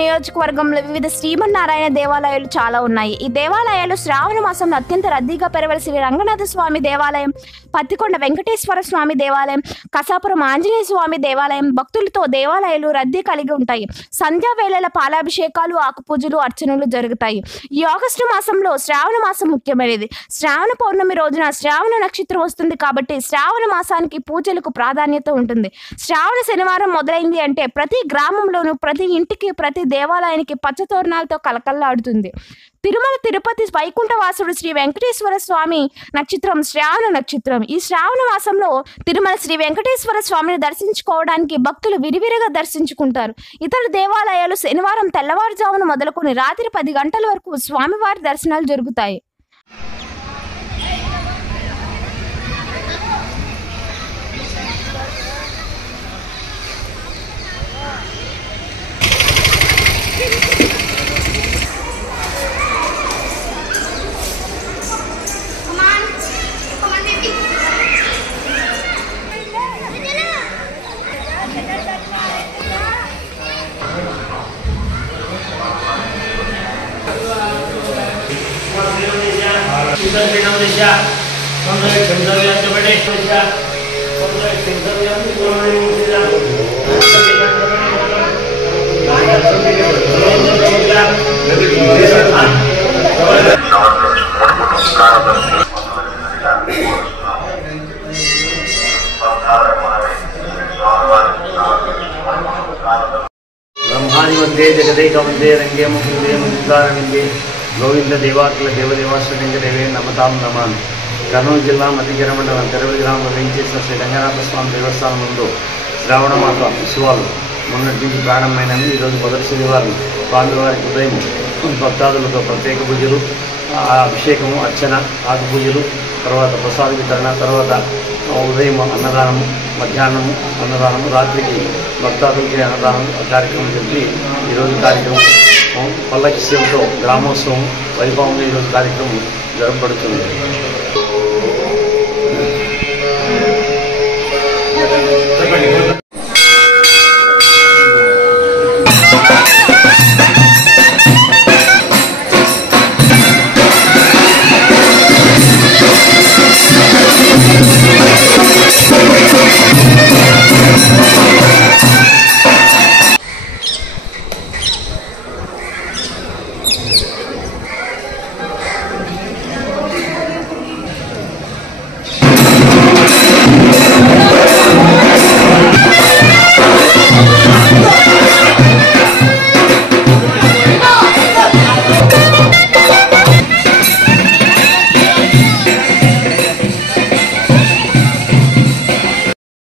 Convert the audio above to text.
నియోజకవర్గంలో వివిధ శ్రీమన్నారాయణ దేవాలయాలు చాలా ఉన్నాయి. ఈ దేవాలయాలు శ్రావణ మాసంలో అత్యంత రద్దీగా పెరవల శ్రీ రంగనాథ స్వామి దేవాలయం, పత్తికొండ వెంకటేశ్వర స్వామి దేవాలయం, కసాపురం ఆంజనేయ స్వామి దేవాలయం భక్తులతో దేవాలయాలు రద్దీ కలిగి ఉంటాయి. సంధ్యా వేళల పాలాభిషేకాలు, ఆకుపూజలు, అర్చనలు జరుగుతాయి. ఈ ఆగస్టు మాసంలో శ్రావణ మాసం ముఖ్యమైనది. శ్రావణ పౌర్ణమి రోజున శ్రావణ నక్షత్రం వస్తుంది కాబట్టి శ్రావణ మాసానికి పూజలకు ప్రాధాన్యత ఉంటుంది. శ్రావణ శనివారం మొదలైంది అంటే ప్రతి గ్రామంలోనూ, ప్రతి ఇంటికి, ప్రతి దేవాలయానికి పచ్చతోరణాలతో కలకల్లాడుతుంది. తిరుమల తిరుపతి వైకుంఠవాసుడు శ్రీ వెంకటేశ్వర స్వామి నక్షత్రం శ్రావణ నక్షత్రం. ఈ శ్రావణ మాసంలో తిరుమల శ్రీ వెంకటేశ్వర స్వామిని దర్శించుకోవడానికి భక్తులు విరివిరిగా దర్శించుకుంటారు. ఇతర దేవాలయాలు శనివారం తెల్లవారుజామున మొదలుకొని రాత్రి 10 గంటల వరకు స్వామివారి దర్శనాలు జరుగుతాయి. ब्रह्मादि वंदे जगदेक वंदे रंगे मुकुंदे मुकुंदारविंदे गोविंद देवाकुल देवदेवाश्वलिंग देवे नमतां नमामि. కర్నూలు జిల్లా మధ్యగిరి మండలం తెరవలి గ్రామంలో వేయించేసిన శ్రీ రంగనాథ స్వామి దేవస్థానం ముందు శ్రావణ మాస ఉత్సవాలు మొన్నటి నుంచి ప్రారంభమైనవి. ఈరోజు మొదటి శనివారం స్వామివారికి ఉదయం భక్తాదులతో ప్రత్యేక పూజలు, అభిషేకము, అర్చన, ఆకు పూజలు, తర్వాత ప్రసాద వితరణ, తర్వాత ఉదయం అన్నదానము, మధ్యాహ్నము అన్నదానము, రాత్రికి భక్తాదులకి అన్నదానం కార్యక్రమం చెప్పి ఈరోజు కార్యక్రమం పల్లకి సేవతో గ్రామోత్సవం వైభవంగా ఈరోజు కార్యక్రమం జరపబడుతుంది.